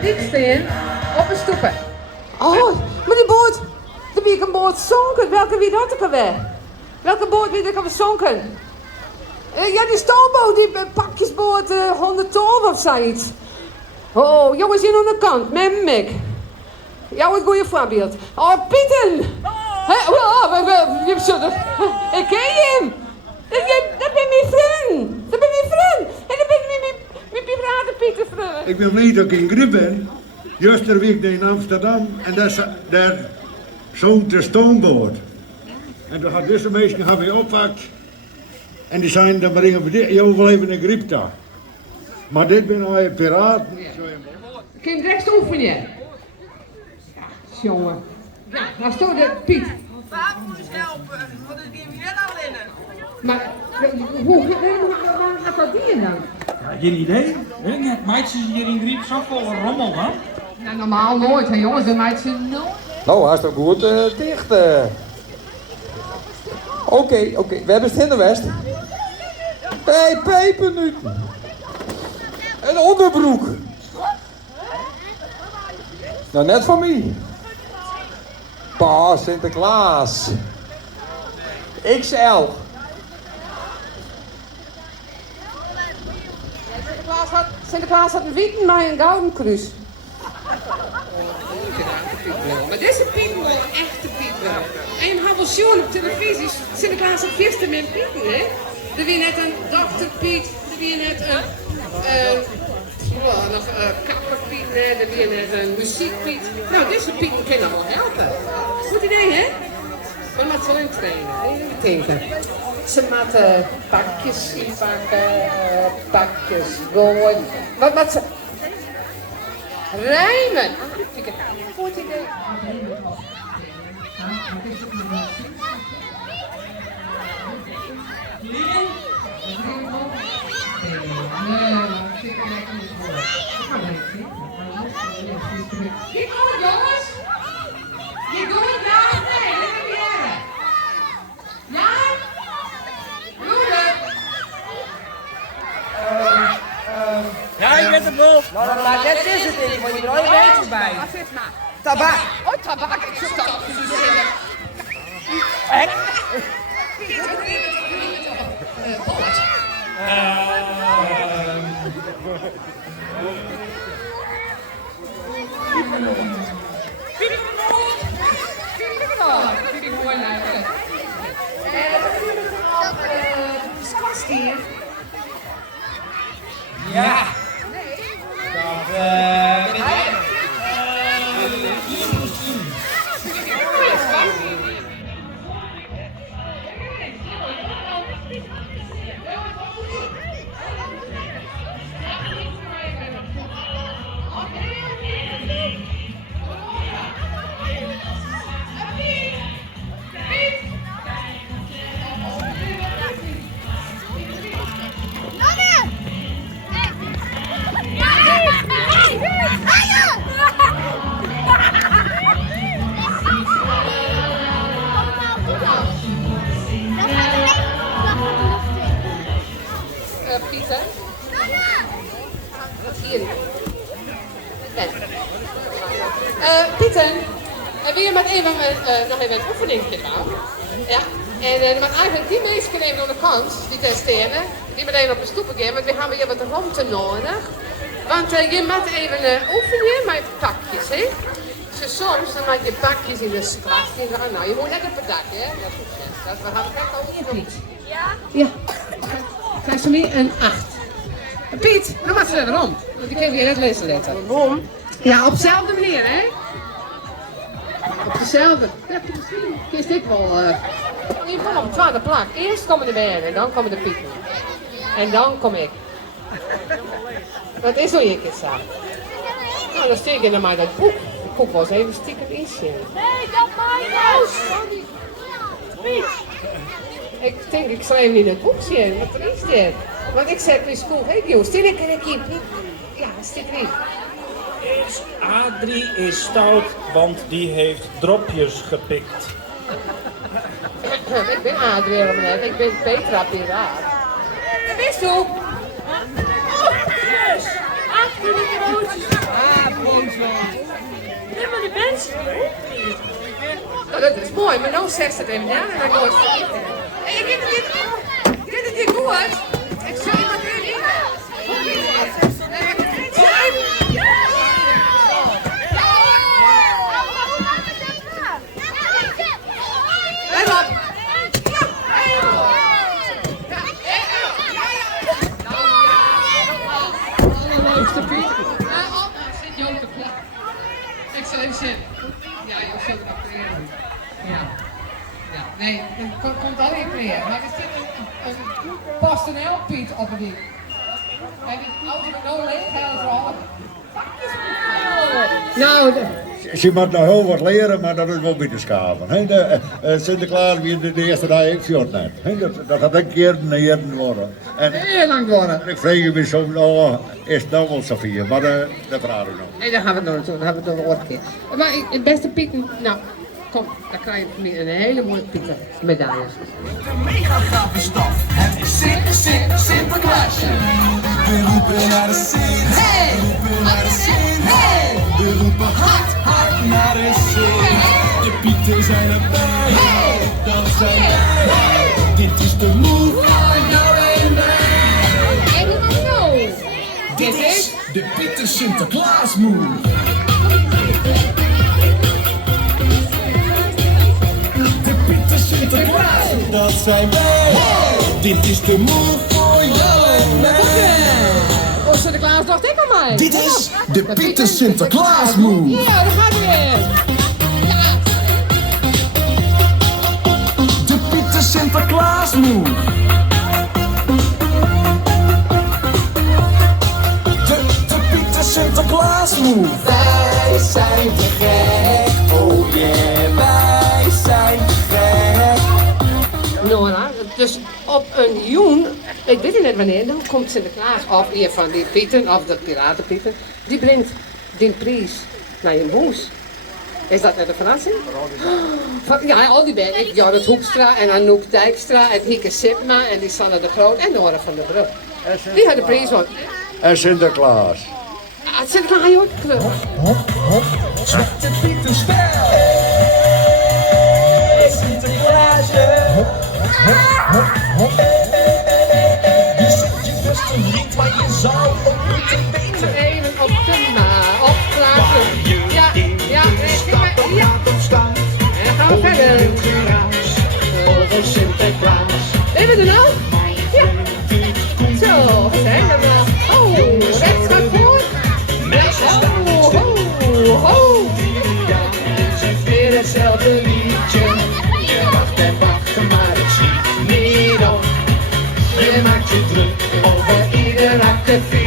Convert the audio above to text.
de dik staan op een stoepen. Oh, maar die boot, er wie een boot zonken. Welke wie dat ook alweer? Welke boot wie dat zonken? Ja, die stoomboot, die pakjesboot 112 of zoiets. Oh, jongens, hier aan de kant, met Mick. Jou het goede voorbeeld. Oh, Pieten! Ik ken hem! Dat ben mijn vriend! Dat ben mijn vriend! En dat ben mijn piraten Pieter vriend! Ik wil niet dat ik in Grip ben. Justerweek in Amsterdam en daar zoont de stoomboot. En toen had deze mensen weer opgepakt. En die zijn dan brengen we dit, je overleven in Grip daar. Maar dit ben nou piraten. Kun je direct oefenen? Ja, jongen. Ja, nou stond de Piet. Waar moet eens helpen? Want ik geef je net al in. Maar hoe gaat dat dier dan? Ja, geen idee. Meidjes hier in Griep zo vol rommel dan. Ja, normaal nooit, hè jongens, de meidje nooit. Nou, hartstikke goed dicht. Oké, we hebben het in de West. Hé, pepernoten. Een onderbroek. Nou, net van mij. Pa, Sinterklaas. XL. Sinterklaas had een wieken, maar een gouden kruis. Maar deze Piet moet een echte Piet wel. En je had wel zien op televisie, Sinterklaas op gisteren met Pieten, hè? Er weer net een dokter Piet, er weer net een kapper Piet, er weer net een muziek Piet. Nou, deze Piet kan nog wel helpen. Goed idee, hè? Maar met wel in trainen, even denken. Ze moeten pakjes inpakken, pakjes gooien. Wat ze... Rijmen! Vind ik een goed idee. Hier komt jongens! Hier doe ik nou nee, dat heb jij. Ja? Roeder! Ja, ik ben er wel. Maar dat is het niet, want je er al beetje bij. Zit maar. Tabak. Oh, tabak, ik stop. Vind ik mooi lijken. Hier. Ja. Dat ben ik. Pieter? Wat hier? Nee. Pieter, wil je met even, nog even een oefening gedaan? Ja. En er mag eigenlijk die mensen even aan de kant, die testeren, die meteen op de stoepen gaan, want we hebben hier wat ruimte nodig. Want je moet even oefenen met pakjes, hè? Dus soms dan maak je pakjes in de straat. Nou, je moet net op het dak, hè? Dat is goed. Dat we gaan kijken over Piet. Ja. Krijg ze nu een 8. Piet, dan mag ze erom. Want die kan je net lezen letten. Waarom? Ja, op dezelfde manier, hè? Op dezelfde. Ja, misschien is dit wel... Je komt op tweede plak. Eerst komen de benen, dan komen de pieten. En dan kom ik. Dat is hoe je het zegt. Nou, dan steek je naar mij dat boek. Ik koek wel eens even stiekem inzien. Nee, dat maakt huis. Ik denk, ik schrijf niet in het boekje, wat er is dit? Want ik zeg in school, hey joh, stil ik een keer. Ja, stil erin. Adrie is stout, want die heeft dropjes gepikt. Ik ben Adrie helemaal net, ik ben Petra Piraat. En wist u? Yes! 18 roodjes. Nee, maar de mensen. Nou, dat is mooi, maar nou zegt het even, ja? En dan wordt het niet. Hey, ik heb het niet goed. Ik zou iemand weer in. Allerleukste Piet. Zit je ook te plakken? Ik zou even zitten. Ja, je zult het acteren. Ja. Ja, nee, dat komt al in meer. Maar er zit een PostNL Piet op het ding. En die auto met no leeg, gaat er al. Nou, Ze moet nog heel wat leren, maar dat is wel beter schaven. Sinterklaas weer de eerste dag ik fjord net. Dat had een keer een jaren worden. En heel lang worden. ik vreeg me zo, nou, is het nou wel Sofie? Maar dat praten we nog. Nee, daar gaan we het nog naartoe. Daar gaan we het nog een keer. Maar het beste Pieten, nou, kom, dan krijg je van mij een hele mooie Pieten medaille. Een mega gave stad. Het is Sinterklaasje. We roepen naar de Sint. Hey! We roepen naar de Sint. Hey! We roepen hard naar de Sint. De Pieten zijn erbij. Hey! Dat zijn wij. Hey! Dit is de move van jou en mij. En nou, Dit is de Pieter Sinterklaas move. De Pieter Sinterklaas, dat zijn wij. Hey! Dit is de move voor jou en mij. oh, Sinterklaas dacht ik aan mij. Dit is de Pieter Sinterklaas move. Ja, daar gaat hij weer. Ja. De Pieter Sinterklaas move. De Pieter Sinterklaas move. Wij zijn te gek, oh yeah, wij zijn te gek. Nora, dus op een joen, ik weet niet wanneer, dan komt Sinterklaas of een van die Pieten, of de Piratenpieten, die brengt die prijs naar je huis. Is dat net een verrassing? Ja, al die benen. Jorrit Hoekstra en Anouk Dijkstra en Hieke Sipma en die Sanne de Groot en Nora van der Brug. Die had de prijs won. En Sinterklaas. Ah, het zit naar je club. Zwarte Pieter spel. Hey, Sinterklaasje. Je zet je beste niet, maar je zou ook moeten weten. Even op de oppraten. Ja, ja, ja. En dan gaan we verder. Over Sinterklaas. Even er nou? Ja. Zo, wat zijn er nog? Oh, rechts gaat voor. Oh. Weer hetzelfde liedje. Je wacht en wacht, maar het schiet niet op. Je maakt je druk over ieder akkefietje.